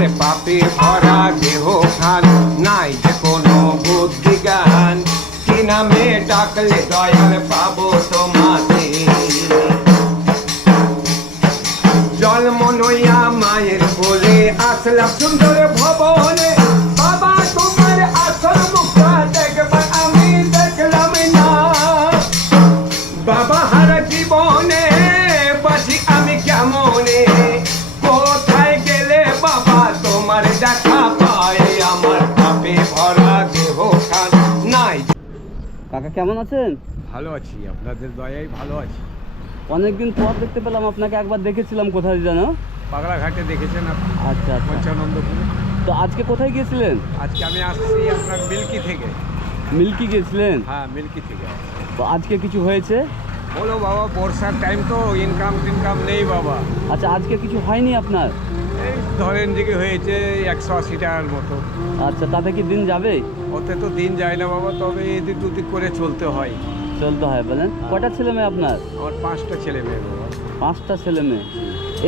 আমার পাপে ভরা দেহ খান, নাই যে কোনো বুদ্ধি জ্ঞান, কি নামে ডাকলে দয়াল পাবো তোমাকে। জন্ম নইয়া মায়ের কোলে আসলাম সুন্দর ভবনে, বাবা তোমার আসল মুখটা দেখবার আমি দেখলাম না। বাবা হারা জীবনে বাঁচি আমি কেমনে, কোথায় গেলে বাবা তোমার দেখা পায়, আমার পাপে ভরা দেহ খান নাই। কাকা কেমন আছেন? ভালো আছি, আপনাদের দয়ায় ভালো আছি। অনেকদিন পর দেখতে পেলাম আপনাকে, একবার দেখেছিলাম কোথায় যেন। পাগলাঘাটে দেখেছেন আপনি? আচ্ছা আচ্ছা। পঞ্চানন্দপুরে। তো আজকে কোথায় গিয়েছিলেন? আজকে আমি আসছি আপনার মিল্কি থেকে। মিল্কি গিয়েছিলেন? হ্যাঁ, মিল্কি থেকে। তো আজকে কিছু হয়েছে? বলো বাবা, বর্ষার টাইম তো ইনকাম টিনকাম নেই বাবা। আচ্ছা, আজকে কিছু হয়নি আপনার? এই ধরেন যে কি হয়েছে 180 টাকার মতো। আচ্ছা, তাতে কি দিন যাবে? ওতে তো দিন যায় না বাবা, তবে এদিক দুদিক করে চলতে হয়। চলতে হয় বলেন? কটা ছেলে মেয়ে আপনার? আমার 5টা ছেলে মেয়ে বাবা। 5টা ছেলে মেয়ে।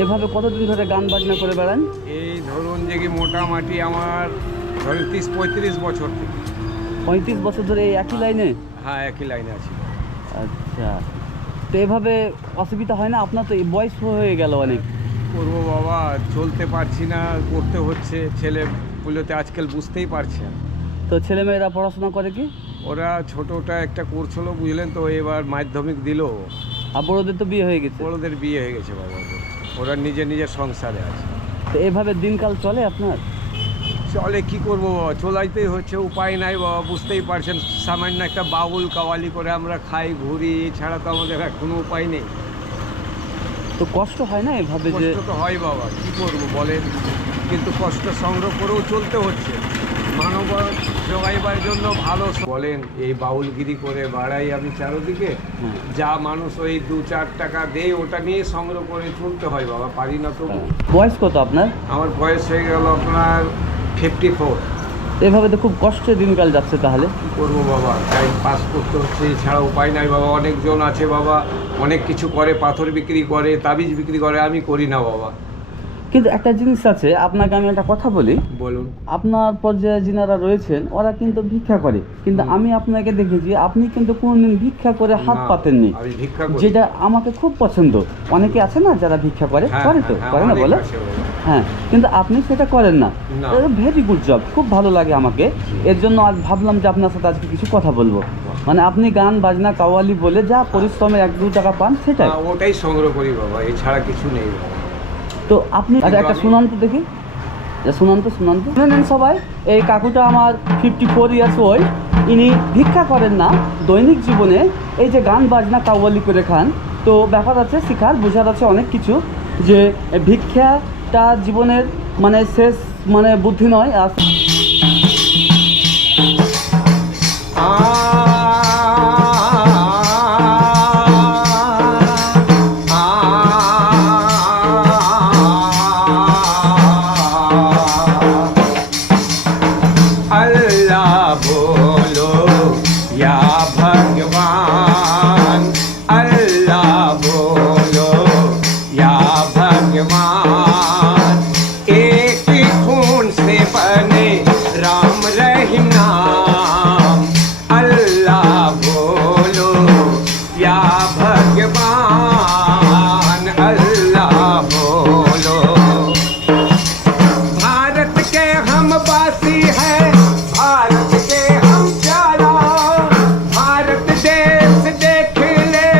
এভাবে কতদিন ধরে গান বাজনা করে বেড়ান? এই ধরুন যে কি মোটামুটি আমার ধরেন 30-35 বছর থেকে। 35 বছর ধরে এই একই লাইনে? হ্যাঁ, একই লাইনে আছি। আচ্ছা, তো এভাবে অসুবিধা হয় না? আপনার তো বয়স হয়ে গেল অনেক। করবো বাবা, চলতে পারছি না, করতে হচ্ছে। ছেলেগুলোতে আজকাল বুঝতেই পারছে না। তো ছেলে মেয়েরা পড়াশোনা করে কি? ওরা ছোটটা একটা করছিল বুঝলেন তো, এবার মাধ্যমিক দিল। আর বড়দের তো বিয়ে হয়ে গেছে? বড়দের বিয়ে হয়ে গেছে বাবা, ওরা নিজের নিজের সংসারে আছে। তো এভাবে দিনকাল চলে আপনার? চলে, কি করবো বাবা, চলাইতেই হচ্ছে, উপায় নাই বাবা, বুঝতেই পারছেন। সামান্য একটা বাউল কাওয়ালি করে আমরা খাই ঘুরি, এছাড়া তো আমাদের আর কোনো উপায় নেই। তো কষ্ট হয় না এভাবে? যে কষ্ট তো হয় বাবা, কি করবো বলেন, কিন্তু কষ্ট সংগ্রহ করেও চলতে হচ্ছে। মানব জোগাইবার জন্য ভালো বলেন, এই বাউলগিরি করে বাড়াই আমি চারোদিকে, যা মানুষ ওই 2-4 টাকা দেয় ওটা নিয়ে সংগ্রহ করে চলতে হয় বাবা, পারি না তো। বয়স কত আপনার? আমার বয়স হয়ে গেল আপনার 54। এভাবে তো খুব কষ্টে দিনকাল যাচ্ছে তাহলে। কী করবো বাবা, টাইম পাস করতে হচ্ছে, এছাড়া উপায় নাই বাবা। অনেকজন আছে বাবা, অনেক কিছু করে, পাথর বিক্রি করে, তাবিজ বিক্রি করে, আমি করি না বাবা। কিন্তু একটা জিনিস আছে, আপনাকে আমি একটা কথা বলি। বলুন। আপনার পর্যায়ে যিনারা রয়েছেন ওরা কিন্তু ভিক্ষা করে, কিন্তু আমি আপনাকে দেখেছি আপনি কিন্তু কোনোদিন ভিক্ষা করে হাত না, পাতেননি, আমি ভিক্ষা করি। যেটা আমাকে খুব পছন্দ। অনেকে আছে না যারা ভিক্ষা করে, হ্যাঁ, করে তো, হ্যাঁ, করে না অনেক বলো? আছে বাবা। হ্যাঁ, কিন্তু আপনি সেটা করেন না। না। ভেরি গুড জব, খুব ভালো লাগে আমাকে। এর জন্য আজ ভাবলাম যে আপনার সাথে আজকে কিছু কথা বলবো। মানে আপনি গান বাজনা কাওয়ালি বলে যা পরিশ্রমের 1-2 টাকা পান সেটাই। ওটাই সংগ্রহ করি বাবা, এছাড়া কিছু নেই বাবা। তো আপনি একটা শুনান তো দেখি, শুনান তো শুনে নেন সবাই। এই কাকুটা আমার 54 ইয়ার্স ওল্ড। ইনি ভিক্ষা করেন না, দৈনিক জীবনে এই যে গান বাজনা কাওয়ালি করে খান। তো ব্যাপার আছে, শিখার বোঝার আছে অনেক কিছু, যে ভিক্ষাটা জীবনের মানে শেষ মানে বুদ্ধি নয়। আর अल्लाह बोलो या भगवान, अल्लाह बोलो या भगवान, एक ही खून से बने राम रहीम नाम, अल्लाह बोलो या भगवान, अल्लाह बोलो। भारत के हम वासी हैं, भारत के हम प्यारा, भारत देश देख ले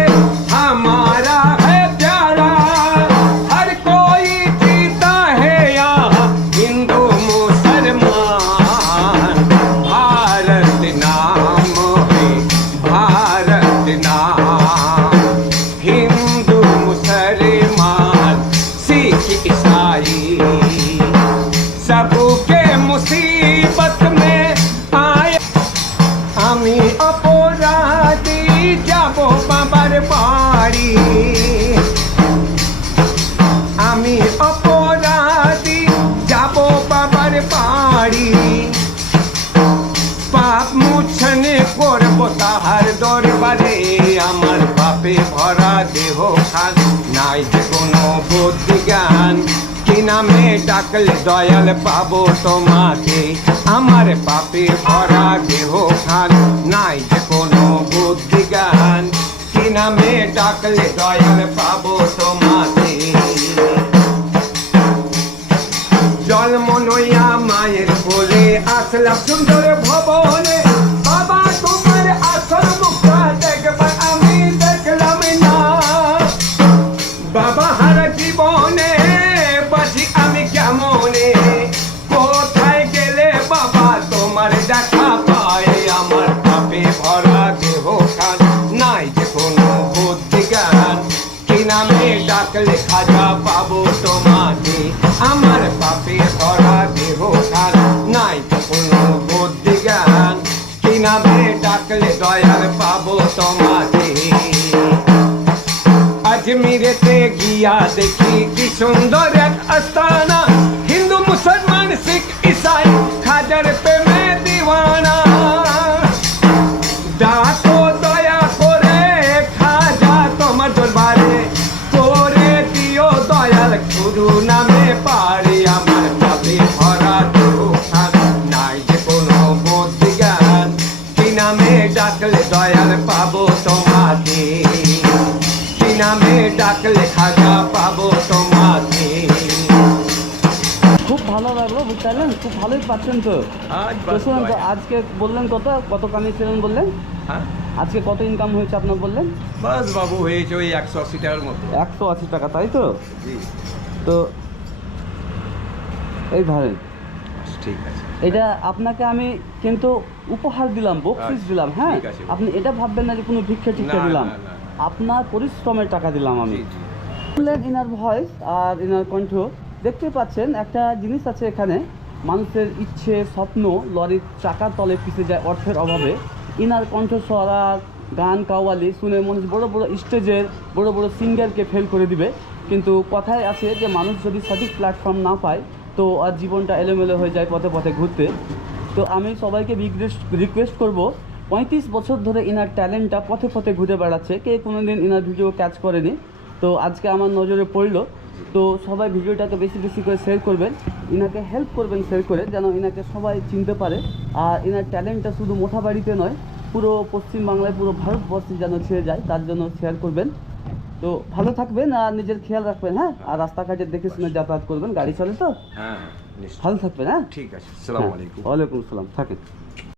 हमारा है प्यारा। हर कोई जीता है यहाँ, हिंदू मुसलमान, भारत नाम है, भारत नाम। हिंदू मुसलमान सिख ईसाई सबके मुसीबत में आए। আমি অপরাধী যাব বাবার বাড়ি, আমি অপরাধী যাব বাবার বাড়ি। পাপ মুছনে করব তাহার দরবারে, আমার পাপে ভরা দেহ খান, নাই যে কোনো বুদ্ধি জ্ঞান, কি নামে ডাকলে দয়াল পাবো তোমাকে, আমার পাপে ভরা দেহ খান, নাই যে কোনো বুদ্ধি জ্ঞান, কি নামে ডাকলে দয়াল পাবো তোমাকে। জন্ম নইয়া মায়ের কোলে আসলাম সুন্দর ভবনে, বাবা তোমার আসল মুখটা দেখবার আমি দেখলাম না, বাবা হারা জীবনে বাঁচি আমি কেমনে, কোথায় গেলে বাবা তোমার দেখা পাই, আমার পাপে ভরা দেহ খান, নাই যে কোনো বুদ্ধি জ্ঞান, কি নামে ডাকলে খাজা পাবো তোমাকে, আমার পাপে ভরা দেহ খান, নাই যে কোনো বুদ্ধি জ্ঞান, কি নামে ডাকলে দয়াল পাবো তোমাকে। আজমিরেতে গিয়া দেখি কি সুন্দর এক আস্তানা, হিন্দু মুসলমান শিখ ইসাই খাজার প্রেমে দিওয়ানা, ডাকো দয়া করে খাজা তোমার দরবারে, করে দিও দয়াল গুরু নামে পারি, আমার পাপে ভরা দেহ খান, নাই যে কোনো বুদ্ধি জ্ঞান, কি নামে ডাকলে দয়াল পাবো তোমাকে, কি নামে ডাকলে খাজা পাবো তোমাকে। খুব ভালো লাগলো, বুঝতে পারলেন? খুব ভালোই পাচ্ছেন তো। আজ তো শুনুন তো, আজকে বললেন কত কামিয়েছিলেন বললেন? হ্যাঁ আজকে কত ইনকাম হয়েছে আপনার বললেন? বাস বাবু হয়েছে ওই 180 টাকার মতো। 180 টাকা, তাই তো? জি তো এই ধরেন, ঠিক আছে, এটা আপনাকে আমি কিন্তু উপহার দিলাম, বকশিস আচ্ছা, দিলাম, হ্যাঁ? ঠিক আছে। আপনি এটা ভাববেন না যে কোনো ভিক্ষা টিক্ষা না, দিলাম, না, না, না। আপনার পরিশ্রমের টাকা দিলাম আমি। জি, জি। শুনলেন ইনার ভয়েস আর ইনার কণ্ঠ, দেখতে পাচ্ছেন একটা জিনিস আছে এখানে, মানুষের ইচ্ছে স্বপ্ন লরির চাকার তলে পিছে যায় অর্থের অভাবে, ইনার কণ্ঠস্বর আর গান কাওয়ালি শুনে মানুষ বড় বড় স্টেজের বড় বড় সিঙ্গারকে ফেল করে দিবে, কিন্তু কথায় আছে যে মানুষ যদি সঠিক প্ল্যাটফর্ম না পায় তো আর জীবনটা এলোমেলো হয়ে যায় পথে পথে ঘুরতে। তো আমি সবাইকে রিকোয়েস্ট করব, 35 বছর ধরে ইনার ট্যালেন্টটা পথে পথে ঘুরে বেড়াচ্ছে, কে কোনো দিন ইনার ভিডিও ক্যাচ করেনি, তো আজকে আমার নজরে পড়লো, তো সবাই ভিডিওটাকে বেশি বেশি করে শেয়ার করবেন, ইনাকে হেল্প করবেন শেয়ার করে, যেন ইনাকে সবাই চিনতে পারে, আর ইনার ট্যালেন্টটা শুধু মোথাবাড়িতে নয়, পুরো পশ্চিমবাংলায় পুরো ভারতবর্ষে যেন ছেড়ে যায়, তার জন্য শেয়ার করবেন। তো ভালো থাকবেন আর নিজের খেয়াল রাখবেন, হ্যাঁ? আর রাস্তাঘাটে দেখে শুনে যাতায়াত করবেন, গাড়ি চলে তো। হ্যাঁ নিশ্চয়ই, ভালো থাকবেন, হ্যাঁ? ঠিক আছে, আসসালামু আলাইকুম। ওয়ালাইকুম আসসালাম, থাকেন।